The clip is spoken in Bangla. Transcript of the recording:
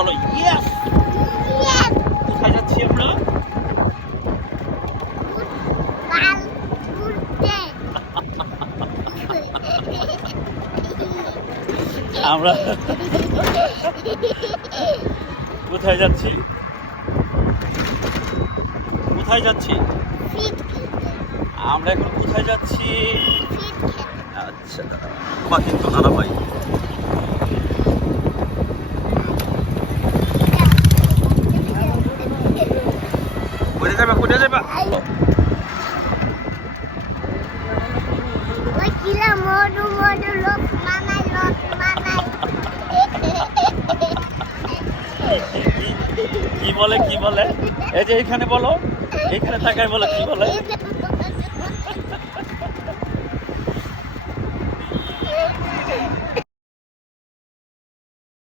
বলো ইয়েস। কোথায় যাচ্ছি আমরা? আমরা কোথায় যাচ্ছি? কোথায় যাচ্ছি? আমরা এখন কোথায় যাচ্ছি? আচ্ছা বা কিন্তু দাদা ভাই কোথায় যাবে? কোথায় যাবে? কি বলে? কি বলে? এই যে এখানে বলো, এখানে তাকায় বলো কি বলে?